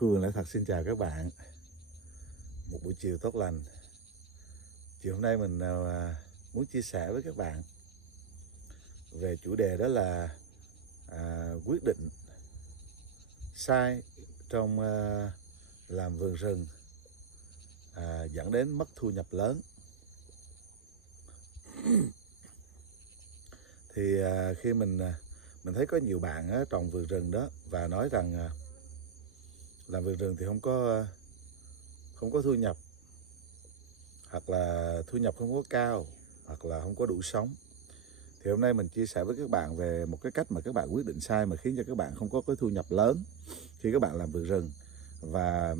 Khu vườn Lẽ Thật xin chào các bạn. Một buổi chiều tốt lành. Chiều hôm nay mình muốn chia sẻ với các bạn về chủ đề đó là quyết định sai trong làm vườn rừng dẫn đến mất thu nhập lớn. Thì khi mình thấy có nhiều bạn trồng vườn rừng đó và nói rằng làm vườn rừng thì không có thu nhập, hoặc là thu nhập không có cao, hoặc là không có đủ sống. Thì hôm nay mình chia sẻ với các bạn về một cái cách mà các bạn quyết định sai mà khiến cho các bạn không có cái thu nhập lớn khi các bạn làm vườn rừng. Và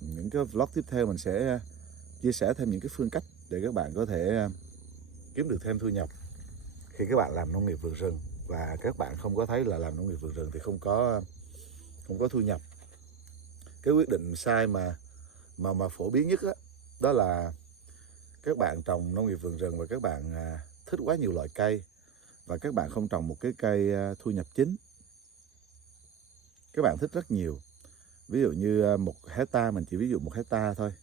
những cái vlog tiếp theo mình sẽ chia sẻ thêm những cái phương cách để các bạn có thể kiếm được thêm thu nhập khi các bạn làm nông nghiệp vườn rừng. Và các bạn không có thấy là làm nông nghiệp vườn rừng thì không có thu nhập. Cái quyết định sai mà phổ biến nhất đó là các bạn trồng nông nghiệp vườn rừng và các bạn thích quá nhiều loại cây và các bạn không trồng một cái cây thu nhập chính. Các bạn thích rất nhiều. Ví dụ như 1 hecta, mình chỉ ví dụ 1 hecta thôi,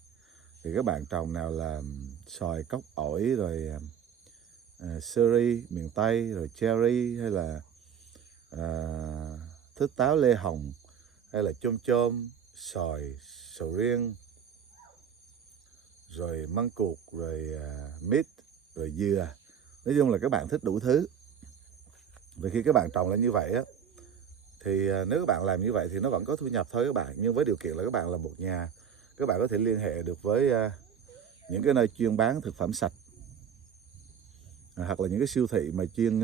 thì các bạn trồng nào là xoài, cóc, ổi, rồi seri miền Tây, rồi cherry, hay là thất táo, lê hồng, hay là chôm chôm, xoài, sầu riêng, rồi măng cụt, rồi mít, rồi dừa. Nói chung là các bạn thích đủ thứ. Và khi các bạn trồng lên như vậy thì nếu các bạn làm như vậy thì nó vẫn có thu nhập thôi các bạn. Nhưng với điều kiện là các bạn là một nhà, các bạn có thể liên hệ được với những cái nơi chuyên bán thực phẩm sạch, hoặc là những cái siêu thị mà chuyên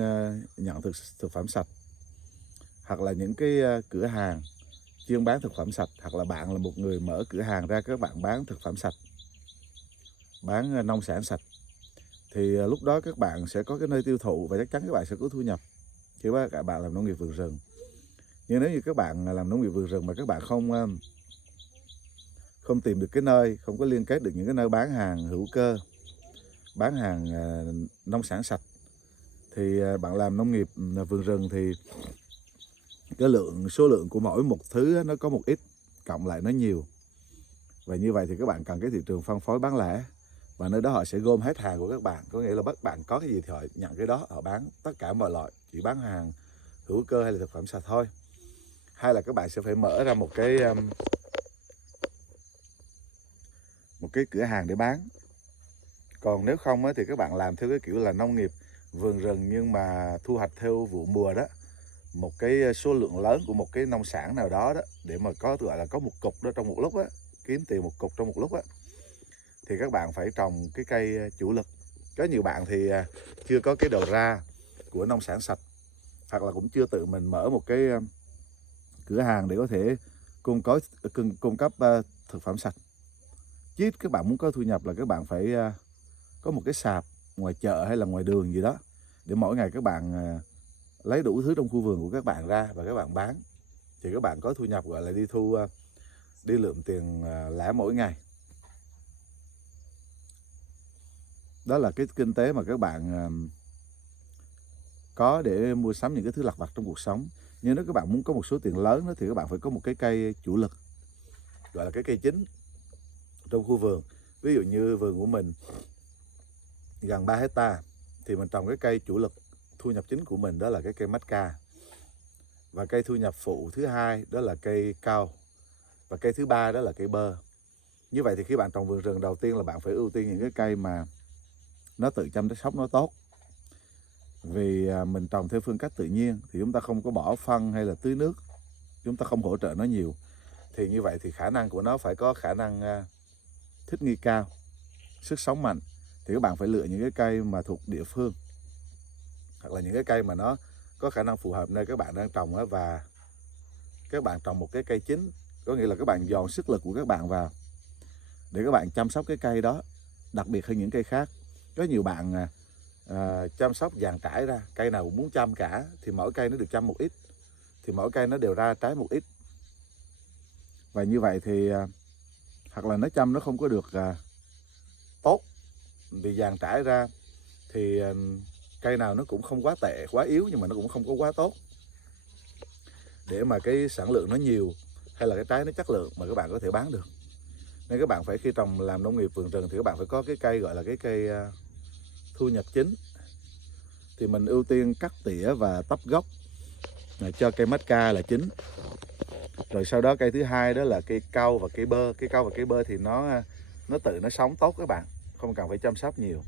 nhận thực phẩm sạch, hoặc là những cái cửa hàng chuyên bán thực phẩm sạch, hoặc là bạn là một người mở cửa hàng ra các bạn bán thực phẩm sạch, bán nông sản sạch. Thì lúc đó các bạn sẽ có cái nơi tiêu thụ và chắc chắn các bạn sẽ có thu nhập khi các bạn làm nông nghiệp vườn rừng. Nhưng nếu như các bạn làm nông nghiệp vườn rừng mà các bạn không tìm được cái nơi, không có liên kết được những cái nơi bán hàng hữu cơ, bán hàng nông sản sạch, thì bạn làm nông nghiệp vườn rừng thì cái số lượng của mỗi một thứ nó có một ít, cộng lại nó nhiều. Và như vậy thì các bạn cần cái thị trường phân phối bán lẻ, và nơi đó họ sẽ gom hết hàng của các bạn. Có nghĩa là các bạn có cái gì thì họ nhận cái đó, họ bán tất cả mọi loại, chỉ bán hàng hữu cơ hay là thực phẩm sạch thôi. Hay là các bạn sẽ phải mở ra một cái cửa hàng để bán. Còn nếu không thì các bạn làm theo cái kiểu là nông nghiệp vườn rừng nhưng mà thu hoạch theo vụ mùa đó, một cái số lượng lớn của một cái nông sản nào đó để mà gọi là có một cục đó trong một lúc kiếm tiền một cục trong một lúc thì các bạn phải trồng cái cây chủ lực. Có nhiều bạn thì chưa có cái đầu ra của nông sản sạch, hoặc là cũng chưa tự mình mở một cái cửa hàng để có thể cung cấp thực phẩm sạch. Chứ các bạn muốn có thu nhập là các bạn phải có một cái sạp ngoài chợ hay là ngoài đường gì đó, để mỗi ngày các bạn lấy đủ thứ trong khu vườn của các bạn ra và các bạn bán, thì các bạn có thu nhập, gọi là đi lượm tiền lẻ mỗi ngày. Đó là cái kinh tế mà các bạn có để mua sắm những cái thứ lặt vặt trong cuộc sống. Nhưng nếu các bạn muốn có một số tiền lớn thì các bạn phải có một cái cây chủ lực, gọi là cái cây chính trong khu vườn. Ví dụ như vườn của mình gần 3 hecta thì mình trồng cái cây chủ lực thu nhập chính của mình đó là cái cây mắc ca. Và cây thu nhập phụ thứ hai đó là cây cao. Và cây thứ ba đó là cây bơ. Như vậy thì khi bạn trồng vườn rừng, đầu tiên là bạn phải ưu tiên những cái cây mà nó tự chăm sóc nó tốt. Vì mình trồng theo phương cách tự nhiên thì chúng ta không có bỏ phân hay là tưới nước, chúng ta không hỗ trợ nó nhiều. Thì như vậy thì khả năng của nó phải có khả năng thích nghi cao, sức sống mạnh. Thì các bạn phải lựa những cái cây mà thuộc địa phương, hoặc là những cái cây mà nó có khả năng phù hợp nơi các bạn đang trồng và các bạn trồng một cái cây chính. Có nghĩa là các bạn dồn sức lực của các bạn vào để các bạn chăm sóc cái cây đó, đặc biệt hơn những cây khác. Có nhiều bạn chăm sóc dàn trải ra, cây nào cũng muốn chăm cả, thì mỗi cây nó được chăm một ít, thì mỗi cây nó đều ra trái một ít. Và như vậy thì hoặc là nó chăm nó không có được tốt, vì dàn trải ra thì cây nào nó cũng không quá tệ, quá yếu, nhưng mà nó cũng không có quá tốt. Để mà cái sản lượng nó nhiều hay là cái trái nó chất lượng mà các bạn có thể bán được. Nên các bạn phải khi trồng làm nông nghiệp vườn rừng thì các bạn phải có cái cây gọi là cái cây thu nhập chính. Thì mình ưu tiên cắt tỉa và tấp gốc cho cây mách ca là chính. Rồi sau đó cây thứ hai đó là cây cau và cây bơ. Cây cau và cây bơ thì nó tự nó sống tốt các bạn, không cần phải chăm sóc nhiều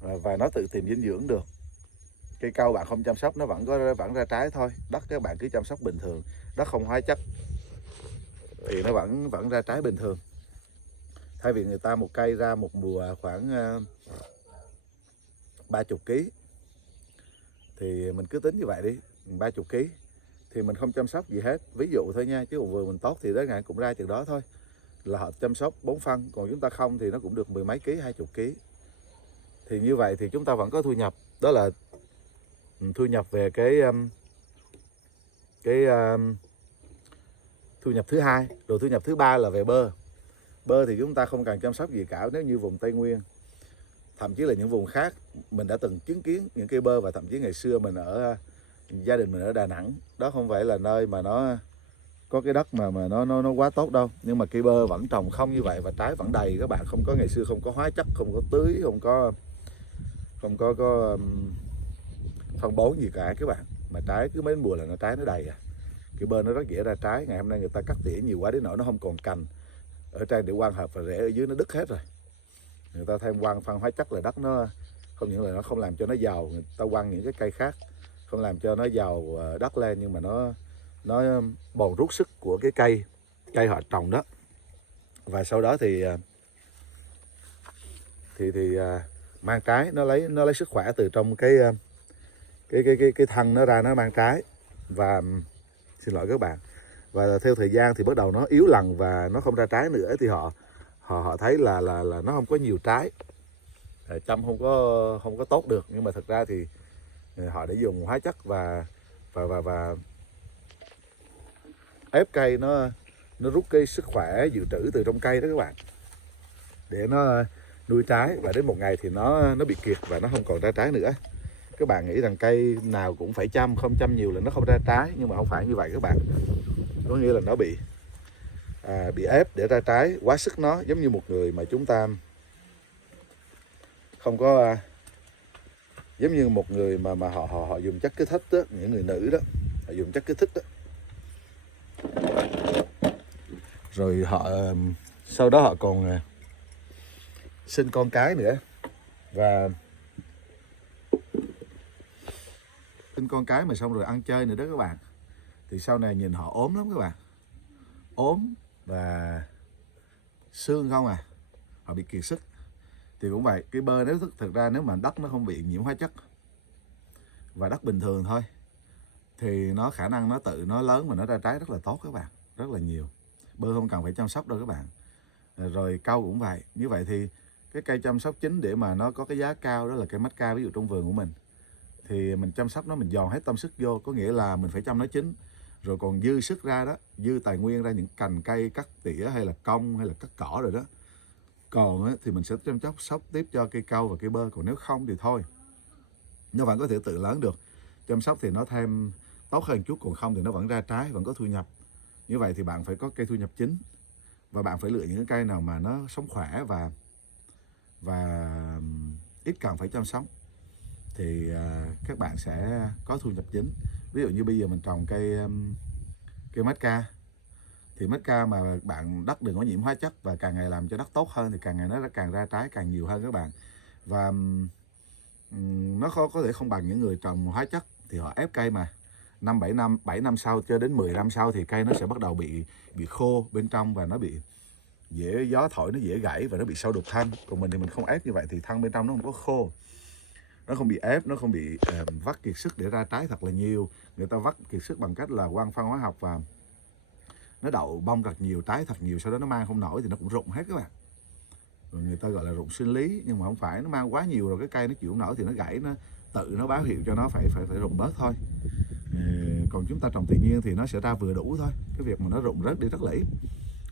và nó tự tìm dinh dưỡng được. Cây cau bạn không chăm sóc nó vẫn ra trái thôi. Đất các bạn cứ chăm sóc bình thường, đất không hóa chất thì nó vẫn ra trái bình thường. Thay vì người ta một cây ra một mùa khoảng 30 kg thì mình cứ tính như vậy đi, 30 kg thì mình không chăm sóc gì hết, ví dụ thôi nha, chứ còn vườn mình tốt thì đến ngày cũng ra chừng đó thôi, là họ chăm sóc 4 phân, còn chúng ta không thì nó cũng được 10 mấy kg, 20 kg. Thì như vậy thì chúng ta vẫn có thu nhập, đó là thu nhập về cái thu nhập thứ hai. Rồi thu nhập thứ ba là về bơ. Bơ thì chúng ta không cần chăm sóc gì cả. Nếu như vùng Tây Nguyên, thậm chí là những vùng khác, mình đã từng chứng kiến những cây bơ, và thậm chí ngày xưa gia đình mình ở Đà Nẵng, đó không phải là nơi mà nó có cái đất mà nó quá tốt đâu, nhưng mà cây bơ vẫn trồng không như vậy và trái vẫn đầy các bạn. Không có, ngày xưa không có hóa chất, không có tưới, không có phân bón gì cả các bạn, mà trái cứ mấy mùa là trái nó đầy à. Cây bơ nó rất dễ ra trái. Ngày hôm nay người ta cắt tỉa nhiều quá đến nỗi nó không còn cành ở trên để quang hợp, và rễ ở dưới nó đứt hết rồi. Người ta thêm quăng phân hóa chất là đất nó không những là nó không làm cho nó giàu, người ta quăng những cái cây khác không làm cho nó giàu đất lên, nhưng mà nó bòn rút sức của cái cây họ trồng đó. Và sau đó thì mang trái, nó lấy sức khỏe từ trong cái thân nó ra, nó mang trái. Và xin lỗi các bạn, và theo thời gian thì bắt đầu nó yếu lần và nó không ra trái nữa, thì họ thấy là nó không có nhiều trái, chăm không có tốt được. Nhưng mà thật ra thì họ đã dùng hóa chất và ép cây nó rút cái sức khỏe dự trữ từ trong cây đó các bạn, để nó nuôi trái, và đến một ngày thì nó bị kiệt và nó không còn ra trái nữa. Các bạn nghĩ rằng cây nào cũng phải chăm, không chăm nhiều là nó không ra trái, nhưng mà không phải như vậy các bạn. Có nghĩa là nó bị ép để ra trái quá sức nó, giống như một người mà chúng ta không có, giống như một người mà họ dùng chất kích thích đó, những người nữ đó, họ dùng chất kích thích đó. Rồi họ sau đó họ còn sinh con cái nữa, và sinh con cái mà xong rồi ăn chơi nữa đó các bạn. Thì sau này nhìn họ ốm lắm các bạn, ốm và xương không à, họ bị kiệt sức. Thì cũng vậy, cái bơ nếu thực ra nếu mà đất nó không bị nhiễm hóa chất và đất bình thường thôi thì nó khả năng nó tự nó lớn và nó ra trái rất là tốt các bạn, rất là nhiều. Bơ không cần phải chăm sóc đâu các bạn. Rồi cau cũng vậy. Như vậy thì cái cây chăm sóc chính để mà nó có cái giá cao đó là cây mách ca. Ví dụ trong vườn của mình thì mình chăm sóc nó, mình dồn hết tâm sức vô, có nghĩa là mình phải chăm nó chín. Rồi còn dư sức ra đó, dư tài nguyên ra những cành cây cắt tỉa hay là cong hay là cắt cỏ rồi đó, còn thì mình sẽ chăm sóc tiếp cho cây cau và cây bơ. Còn nếu không thì thôi, nó vẫn có thể tự lớn được. Chăm sóc thì nó thêm tốt hơn chút, còn không thì nó vẫn ra trái, vẫn có thu nhập. Như vậy thì bạn phải có cây thu nhập chính, và bạn phải lựa những cái cây nào mà nó sống khỏe và ít cần phải chăm sóc, thì các bạn sẽ có thu nhập chính. Ví dụ như bây giờ mình trồng cây mách ca, thì mách ca mà bạn đất đừng có nhiễm hóa chất, và càng ngày làm cho đất tốt hơn thì càng ngày nó càng ra trái càng nhiều hơn các bạn. Và nó có thể không bằng những người trồng hóa chất, thì họ ép cây mà 7 năm sau cho đến 10 năm sau thì cây nó sẽ bắt đầu bị khô bên trong, và nó bị dễ gió thổi, nó dễ gãy và nó bị sâu đục thân. Còn mình thì mình không ép như vậy, thì thân bên trong nó không có khô, nó không bị ép, nó không bị vắt kiệt sức để ra trái thật là nhiều. Người ta vắt kiệt sức bằng cách là quăng phân hóa học và nó đậu bông thật nhiều, trái thật nhiều, sau đó nó mang không nổi thì nó cũng rụng hết các bạn. Rồi người ta gọi là rụng sinh lý, nhưng mà không phải, nó mang quá nhiều rồi cái cây nó chịu không nổi thì nó gãy, nó tự nó báo hiệu cho nó phải rụng bớt thôi. Còn chúng ta trồng tự nhiên thì nó sẽ ra vừa đủ thôi, cái việc mà nó rụng rớt đi rất là ít,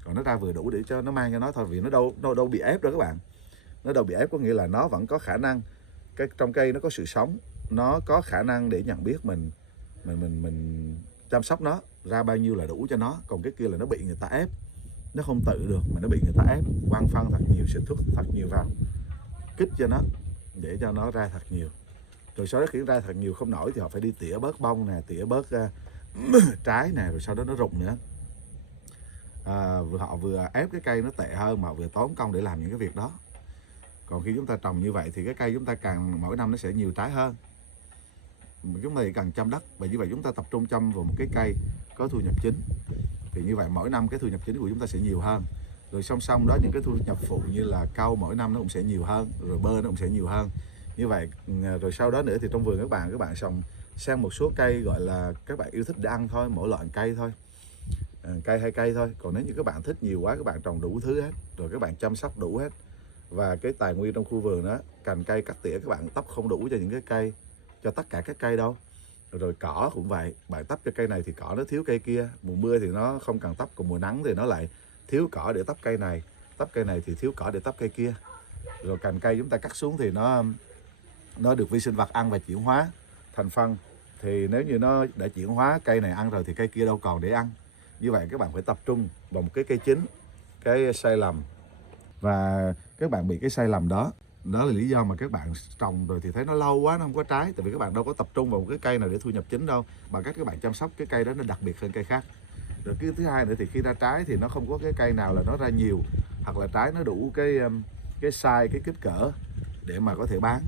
còn nó ra vừa đủ để cho nó mang cho nó thôi, vì nó đâu bị ép đâu các bạn. Nó đâu bị ép có nghĩa là nó vẫn có khả năng, trong cây nó có sự sống, nó có khả năng để nhận biết mình chăm sóc nó ra bao nhiêu là đủ cho nó, còn cái kia là nó bị người ta ép, nó không tự được mà nó bị người ta ép, quăng phân thật nhiều, xịt thuốc thật nhiều vào, kích cho nó để cho nó ra thật nhiều. Rồi sau đó khi ra thật nhiều không nổi thì họ phải đi tỉa bớt bông nè, tỉa bớt trái nè, rồi sau đó nó rụng nữa. Họ vừa ép cái cây nó tệ hơn mà vừa tốn công để làm những cái việc đó. Còn khi chúng ta trồng như vậy thì cái cây chúng ta càng mỗi năm nó sẽ nhiều trái hơn. Chúng ta chỉ cần chăm đất, và như vậy chúng ta tập trung chăm vào một cái cây có thu nhập chính, thì như vậy mỗi năm cái thu nhập chính của chúng ta sẽ nhiều hơn. Rồi song song đó những cái thu nhập phụ như là cau mỗi năm nó cũng sẽ nhiều hơn, rồi bơ nó cũng sẽ nhiều hơn. Như vậy rồi sau đó nữa thì trong vườn các bạn trồng sang một số cây gọi là các bạn yêu thích để ăn thôi, mỗi loại cây thôi, cây 2 cây thôi. Còn nếu như các bạn thích nhiều quá, các bạn trồng đủ thứ hết, rồi các bạn chăm sóc đủ hết. Và cái tài nguyên trong khu vườn đó, cành cây cắt tỉa các bạn tấp không đủ cho những cái cây, cho tất cả các cây đâu. Rồi cỏ cũng vậy, bạn tấp cho cây này thì cỏ nó thiếu cây kia, mùa mưa thì nó không cần tấp, còn mùa nắng thì nó lại thiếu cỏ để tấp cây này thì thiếu cỏ để tấp cây kia. Rồi cành cây chúng ta cắt xuống thì nó được vi sinh vật ăn và chuyển hóa thành phân, thì nếu như nó đã chuyển hóa cây này ăn rồi thì cây kia đâu còn để ăn. Như vậy các bạn phải tập trung vào một cái cây chính. Cái sai lầm, và các bạn bị cái sai lầm đó là lý do mà các bạn trồng rồi thì thấy nó lâu quá nó không có trái, tại vì các bạn đâu có tập trung vào một cái cây nào để thu nhập chính đâu, bằng cách các bạn chăm sóc cái cây đó nó đặc biệt hơn cây khác. Rồi cái thứ hai nữa thì khi ra trái thì nó không có cái cây nào là nó ra nhiều, hoặc là trái nó đủ cái size, cái kích cỡ để mà có thể bán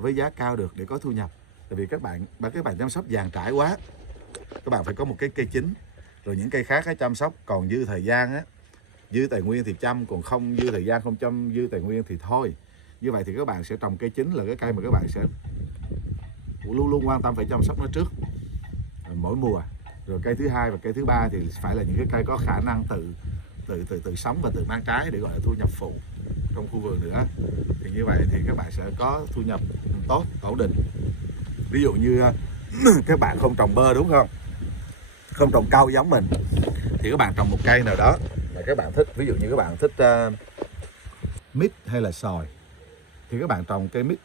với giá cao được để có thu nhập. Tại vì các bạn chăm sóc dàn trải quá, các bạn phải có một cái cây chính, rồi những cây khác chăm sóc còn dư thời gian á, dư tài nguyên thì chăm, còn không dư thời gian không chăm, dư tài nguyên thì thôi. Như vậy thì các bạn sẽ trồng cây chính là cái cây mà các bạn sẽ luôn luôn quan tâm phải chăm sóc nó trước mỗi mùa. Rồi cây thứ hai và cây thứ ba thì phải là những cái cây có khả năng tự sống và tự mang trái để gọi là thu nhập phụ trong khu vườn nữa. Thì như vậy thì các bạn sẽ có thu nhập tốt, ổn định. Ví dụ như các bạn không trồng bơ đúng không, không trồng cau giống mình, thì các bạn trồng một cây nào đó mà các bạn thích. Ví dụ như các bạn thích mít hay là xoài, thì các bạn trồng cây mít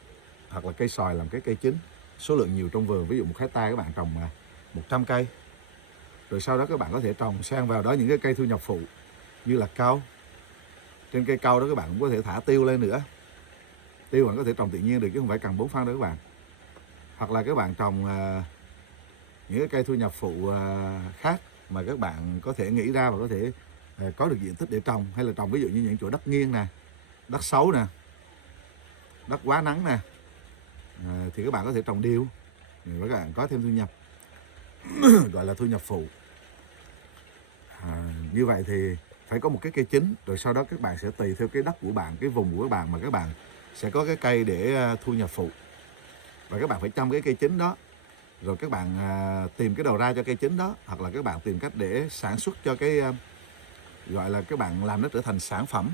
hoặc là cây xoài làm cái cây chính, số lượng nhiều trong vườn. Ví dụ 1 hectare các bạn trồng 100 cây. Rồi sau đó các bạn có thể trồng xen vào đó những cái cây thu nhập phụ như là cau. Trên cây cau đó các bạn cũng có thể thả tiêu lên nữa. Tiêu bạn có thể trồng tự nhiên được chứ không phải cần bón phân đâu các bạn. Hoặc là các bạn trồng những cái cây thu nhập phụ khác mà các bạn có thể nghĩ ra và có thể có được diện tích để trồng. Hay là trồng ví dụ như những chỗ đất nghiêng nè, đất xấu nè, đất quá nắng nè, thì các bạn có thể trồng điều để các bạn có thêm thu nhập gọi là thu nhập phụ. Như vậy thì phải có một cái cây chính, rồi sau đó các bạn sẽ tùy theo cái đất của bạn, cái vùng của các bạn mà các bạn sẽ có cái cây để thu nhập phụ. Và các bạn phải chăm cái cây chính đó, rồi các bạn tìm cái đầu ra cho cây chính đó, hoặc là các bạn tìm cách để sản xuất cho cái gọi là các bạn làm nó trở thành sản phẩm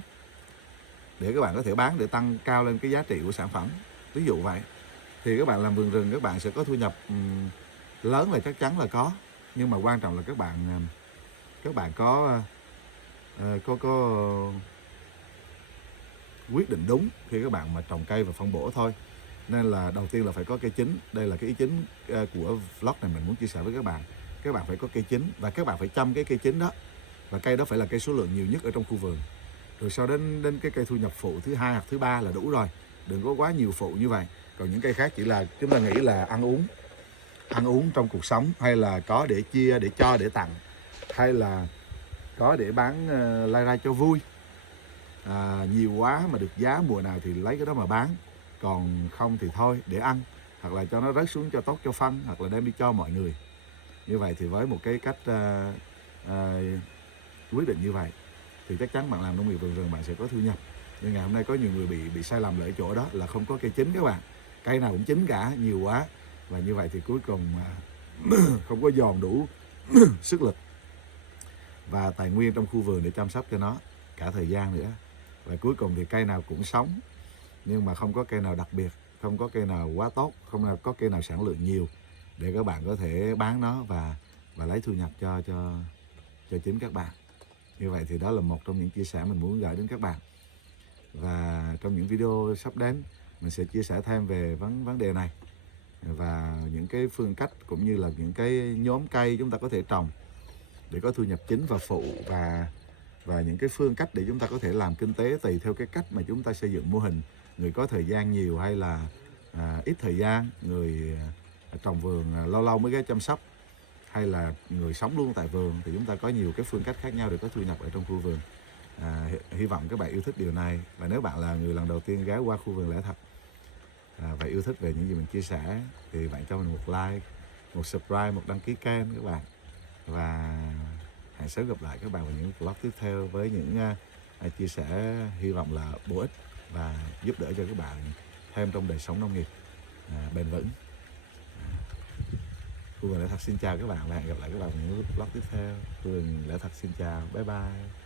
để các bạn có thể bán, để tăng cao lên cái giá trị của sản phẩm. Ví dụ vậy thì các bạn làm vườn rừng các bạn sẽ có thu nhập lớn là chắc chắn là có, nhưng mà quan trọng là các bạn có quyết định đúng khi các bạn mà trồng cây và phân bổ thôi. Nên là đầu tiên là phải có cây chính. Đây là cái ý chính của vlog này mình muốn chia sẻ với các bạn. Các bạn phải có cây chính và các bạn phải chăm cái cây chính đó, và cây đó phải là cây số lượng nhiều nhất ở trong khu vườn. Rồi sau đến cái cây thu nhập phụ thứ hai hoặc thứ ba là đủ rồi, đừng có quá nhiều phụ như vậy. Còn những cây khác chỉ là chúng ta nghĩ là ăn uống trong cuộc sống, hay là có để chia, để cho, để tặng, hay là có để bán lai rai cho vui. Nhiều quá mà được giá mùa nào thì lấy cái đó mà bán, còn không thì thôi để ăn, hoặc là cho nó rớt xuống cho tốt cho phân, hoặc là đem đi cho mọi người. Như vậy thì với một cái cách quyết định như vậy thì chắc chắn bạn làm nông nghiệp vườn rừng bạn sẽ có thu nhập. Nhưng ngày hôm nay có nhiều người bị sai lầm ở chỗ đó là không có cây chính các bạn. Cây nào cũng chín cả, nhiều quá, và như vậy thì cuối cùng không có dồn đủ sức lực và tài nguyên trong khu vườn để chăm sóc cho nó, cả thời gian nữa. Và cuối cùng thì cây nào cũng sống, nhưng mà không có cây nào đặc biệt, không có cây nào quá tốt, không có cây nào sản lượng nhiều để các bạn có thể bán nó và lấy thu nhập cho chính các bạn. Như vậy thì đó là một trong những chia sẻ mình muốn gửi đến các bạn. Và trong những video sắp đến mình sẽ chia sẻ thêm về vấn đề này. và những cái phương cách cũng như là những cái nhóm cây chúng ta có thể trồng để có thu nhập chính và phụ, và những cái phương cách để chúng ta có thể làm kinh tế tùy theo cái cách mà chúng ta xây dựng mô hình. Người có thời gian nhiều hay là ít thời gian, người trồng vườn lâu lâu mới ghé chăm sóc, hay là người sống luôn tại vườn, thì chúng ta có nhiều cái phương cách khác nhau để có thu nhập ở trong khu vườn. Hy vọng các bạn yêu thích điều này, và nếu bạn là người lần đầu tiên ghé qua khu vườn Lẽ Thật và yêu thích về những gì mình chia sẻ thì bạn cho mình một like, một subscribe, một đăng ký kênh các bạn, và hẹn sớm gặp lại các bạn vào những vlog tiếp theo với những chia sẻ hy vọng là bổ ích và giúp đỡ cho các bạn thêm trong đời sống nông nghiệp bền vững. Khu vườn Lẽ Thật xin chào các bạn và hẹn gặp lại các bạn vào những vlog tiếp theo. Khu vườn Lẽ Thật xin chào, bye bye.